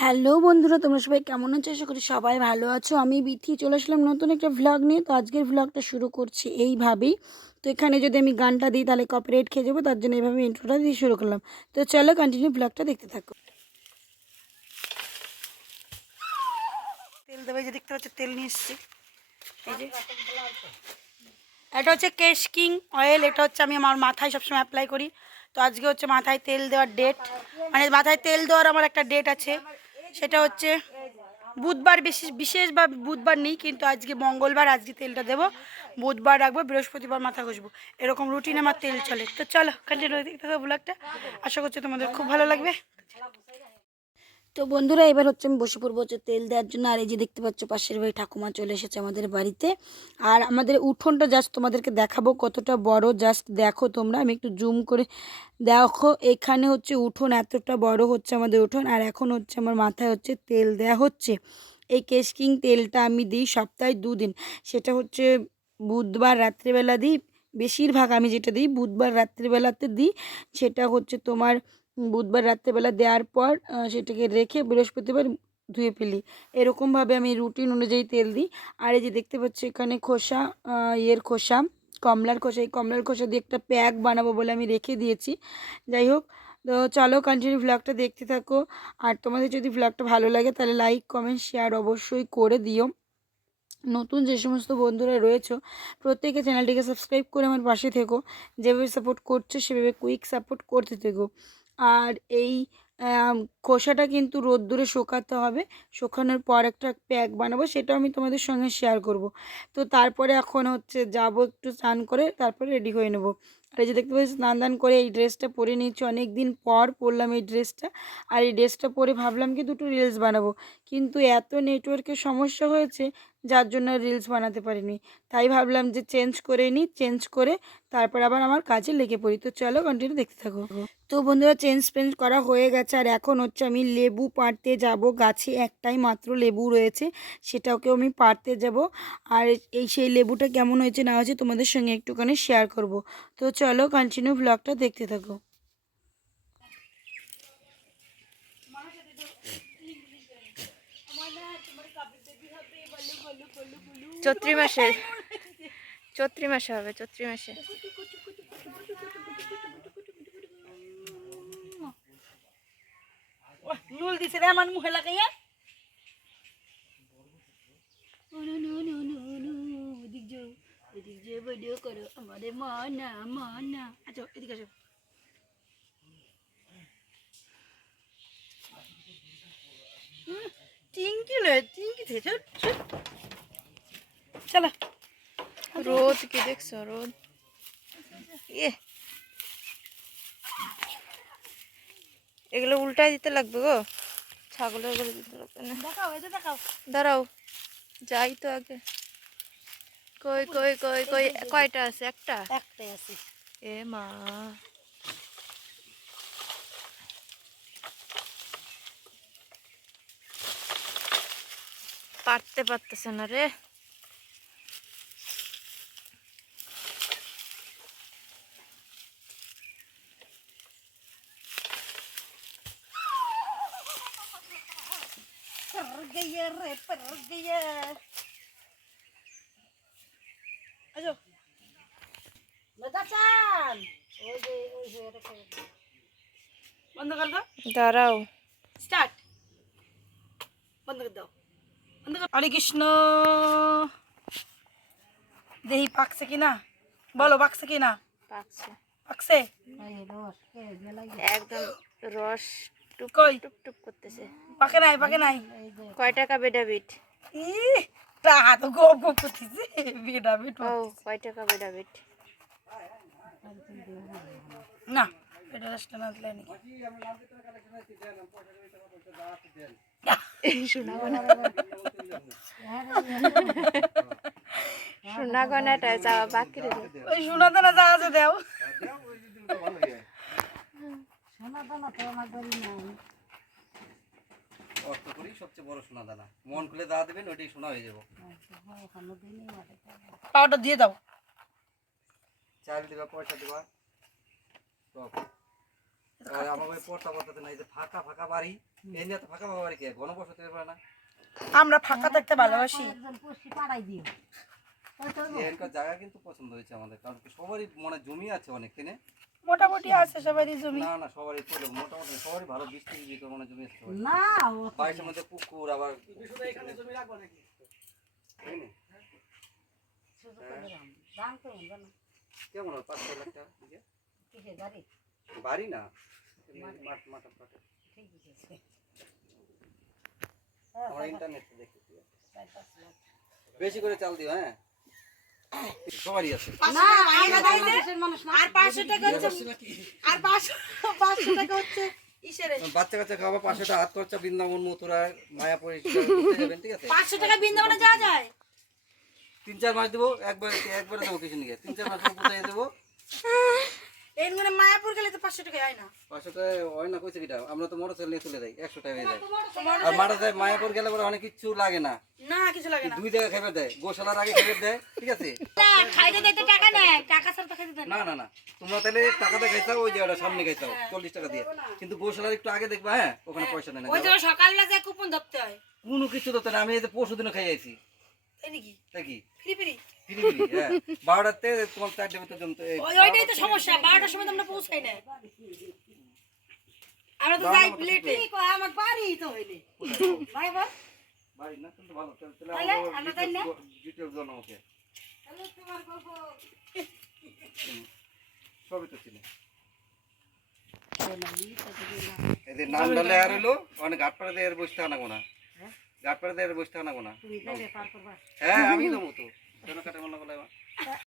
Hello বন্ধুরা তোমরা সবাই কেমন আছো? আশা করি সবাই ভালো আছো। আমি বিথি চলে আসলাম নতুন একটা ভ্লগ নিয়ে। তো আজকের ভ্লগটা শুরু করছি এইভাবেই। তো এখানে যদি আমি গানটা দিই তাহলে কপিরাইট খেয়ে যাব। তার জন্য এইভাবে ইন্ট্রোটা দিয়ে শুরু করলাম। তো চলো কন্টিনিউ ভ্লগটা দেখতে থাকো। তেল দেবে যে দেখতে পাচ্ছ তেল নিয়ে এসেছি। এই যে। এটা হচ্ছে কেশ কিং অয়েল এটা হচ্ছে আমি আমার মাথায় সবসময় অ্যাপ্লাই করি। তো আজকে হচ্ছে মাথায় তেল দেওয়ার ডেট মানে মাথায় তেল দেওয়ার আমার একটা ডেট আছে। সেটা হচ্ছে বুধবার বিশেষ বিশেষ বা বুধবার নেই, কিন্তু আজকে মঙ্গলবার, আজকে তেলটা দেবো। বুধবার রাখব, বৃহস্পতিবার মাথা ঘষবো। এরকম রুটিন আমার তেল চলে। তো চলো কন্টিনিউ দেখতে ব্লগটা আশা করছি তোমাদের খুব ভালো লাগবে। তো বন্ধুরা, এবার হচ্ছে আমি বসে পড়ব হচ্ছে তেল দেওয়ার জন্য। আর এই যে দেখতে পাচ্ছ, পাশের বাড়ি ঠাকুমা চলে এসেছে আমাদের বাড়িতে। আর আমাদের উঠোনটা জাস্ট তোমাদেরকে দেখাবো কতটা বড়। জাস্ট দেখো তোমরা, আমি একটু জুম করে দেখো। এখানে হচ্ছে উঠোন এতটা বড় হচ্ছে আমাদের উঠোন। আর এখন হচ্ছে আমার মাথায় হচ্ছে তেল দেওয়া হচ্ছে। এই কেশকিং তেলটা আমি দিই সপ্তাহে দুদিন। সেটা হচ্ছে বুধবার রাত্রিবেলা দিই। বেশিরভাগ আমি যেটা দিই, বুধবার রাত্রিবেলাতে দিই। সেটা হচ্ছে তোমার বুধবার রাত্রেবেলা দেওয়ার পর সেটাকে রেখে বৃহস্পতিবার ধুয়ে ফেলি। এরকমভাবে আমি রুটিন অনুযায়ী তেল দিই। আর এই যে দেখতে পাচ্ছি এখানে খোসা ইয়ের খোসা, কমলার খোসা, এই কমলার খোসা দিয়ে একটা প্যাক বানাবো বলে আমি রেখে দিয়েছি। যাই হোক, তো চলো কন্টিনিউ ভ্লগটা দেখতে থাকো। আর তোমাদের যদি ভ্লগটা ভালো লাগে তাহলে লাইক কমেন্ট শেয়ার অবশ্যই করে দিও। নতুন যে সমস্ত বন্ধুরা রয়েছে, প্রত্যেকে চ্যানেলটিকে সাবস্ক্রাইব করে আমার পাশে থেকো। যেভাবে সাপোর্ট করছ, সেভাবে কুইক সাপোর্ট করতে থেকো। আর এই খোসাটা কিন্তু রোদ্দুরে শুকাতে হবে। শুকানোর পর একটা প্যাক বানাবো, সেটা আমি তোমাদের সঙ্গে শেয়ার করব। তো তারপরে এখন হচ্ছে যাব একটু স্নান করে, তারপরে রেডি হয়ে নেব। আর এই যে দেখতে পাচ্ছি, স্নান দান করে এই ড্রেসটা পরে নিয়েছি। অনেক দিন পর পরলাম এই ড্রেসটা আর এই ড্রেসটা পরে ভাবলাম কি দুটো রিলস বানাবো। কিন্তু এত নেটওয়ার্কের সমস্যা হয়েছে যার জন্য রিলস বানাতে পারিনি। তাই ভাবলাম যে চেঞ্জ করে নিই চেঞ্জ করে তারপর আবার আমার কাজে লেগে পড়ি। তো চলো কন্টিনিউ দেখতে থাকো। তো বন্ধুরা চেঞ্জ ফেঞ্জ করা হয়ে গেছে আর এখন হচ্ছে আমি লেবু পাড়তে যাব। গাছে একটাই মাত্র লেবু রয়েছে, সেটাকেও আমি পাড়তে যাব। আর এই সেই লেবুটা কেমন হয়েছে না হয়েছে তোমাদের সঙ্গে একটুখানি শেয়ার করব। তো চলো কন্টিনিউ ব্লগটা দেখতে থাকো। চৈত্রি মাসে চৈত্রি মাসে হবে চৈত্রি মাসে। নুল দিছে রে আমার মুখে লাগাইয়া। আমাদের মনা মনা। আচ্ছা এদিকে আসো। টিঙ্কি নয় টিঙ্কি থেকে চলো রোদ কি দেখছ রোদ ইয়ে এগুলো উল্টাই দিতে লাগবে গো ছাগলের করে দিতে লাগবে না দাঁড়াও যাই তো আগে কই কই কই কই কয়টা আছে একটা একটাই আছে এ মা পারতে পারতেছে না রে Re per gaya আজো মেদাচান ওই যে ওই যে বন্ধ কর দাও দাঁড়াও। স্টার্ট বন্ধ করে দাও বন্ধ কর হরে কৃষ্ণ। দেহি পাকছে কি বলো পাকছে কি পাকছে। পাকছে? একদম রস টুপ কই? টুপ টুপ করতেছে। পাকে নাই পাকে নাই। কয় টাকা বেডাবিট ই তা তো গপ গপ করতেছে বেটা বেট ও কয় টাকা বেডাবিট না এটা রাস্তা না দিলে নি শোনা গনা শোনা গনাটা যাওয়া বাকি রে ওই অর্থ করি সবচেয়ে বড় সোনা দানা। মন খুলে দাওয়া দেবেন ওইটাই সোনা হয়ে যাব। পাউডার দিয়ে দাও। চাল দিবা পয়সা দিবা। সব আর আমার ওই পড়তা পড়তাতে নাই যে ফাঁকা ফাঁকা বাড়ি। এই নিয়ে তো ফাঁকা ফাঁকা বাড়ি কে? গণবসতি পারে না। আমরা ফাঁকা থাকতে ভালোবাসি। এখানকার জায়গা কিন্তু পছন্দ হয়েছে আমাদের। কারণ সবারই মনে জমি আছে অনেক কিনে মোটামুটি আছে সবারই জমি। না না সবারই চলে মোটামুটি সবারই ভালো বিশ তিরিশ বিঘা মানে জমি আছে না বাড়ির মধ্যে পুকুর আবার বুঝলি? দাম তো হবে না কেমন হবে পাঁচ লাখ টাকা? বাড়ি? না মাঠ। মাঠ মাঠ ঠিক আছে। আমার ইন্টারনেটে দেখি। বেশি করে চাল দিও হ্যাঁ? সবারই আছে। না আমরা বাংলাদেশের মানুষ না। আর পাঁচশো টাকা হচ্ছে আর পাঁচশো পাঁচশো টাকা হচ্ছে বাচ্চা কাচ্চা খাওয়া পাঁচশো টাকা হাত খরচা বৃন্দাবন মথুরায় মায়াপুর ঠিক আছে? পাঁচশো টাকা বৃন্দাবনে যাওয়া যায়? তিন চার মাস দেবো একবার একবারে দেবো কিছু নিয়ে তিন চার মাস কোথায় দেবো? এই মানে মায়াপুর গেলে তো পাঁচশো টাকা হয় না। পাঁচশো টাকা হয় না কইছে কিটা? আমরা তো মোটর নিয়ে তুলে দেয় একশো টাকা যায় আর মাঠে মায়াপুর গেলে পরে অনেক কিছু লাগে না। না কিছু লাগে না। দুই জায়গায় খেপে দেয় গোশালার আগে খেপে দেয় ঠিক আছে? না খাইতে দিতে টাকা নেয় টাকা ছাড়া তো খাইতে দেয় না। না তোমরা তাহলে টাকাটা খাইছাও ওই জায়গাটা সামনে খাইছাও চল্লিশ টাকা দিয়ে। কিন্তু গোশালার একটু আগে দেখবা হ্যাঁ? ওখানে পয়সা নেয় না। ওই সকালবেলা যে কুপন ধরতে হয়। কোনো কিছু তো না আমি এই যে পরশু দিনও খাই আইছি। তাই নাকি? তাই কি ফ্রি ফ্রি। ফিরি ফিরি হ্যাঁ। বারোটাতে তোমার চারটে ভিতরে জমতে ওইটাই তো সমস্যা। বারোটার সময় তো আমরা পৌঁছাই না। আমরা তো যাই প্লেটে আমার বাড়ি তো হইলে ভাই বল। বাড়ি না কিন্তু ভালো তাহলে তাহলে আমরা তাই না? ডিটেলস জানো ওকে। তাহলে তোমার গল্প সবই তো চিনি এদের নাম ডালে আর হইল মানে ঘাটপাড়াতে এর বসতে আনাবো না এর বসতে আনাবো না। হ্যাঁ আমি তো। কেন কাটে করলে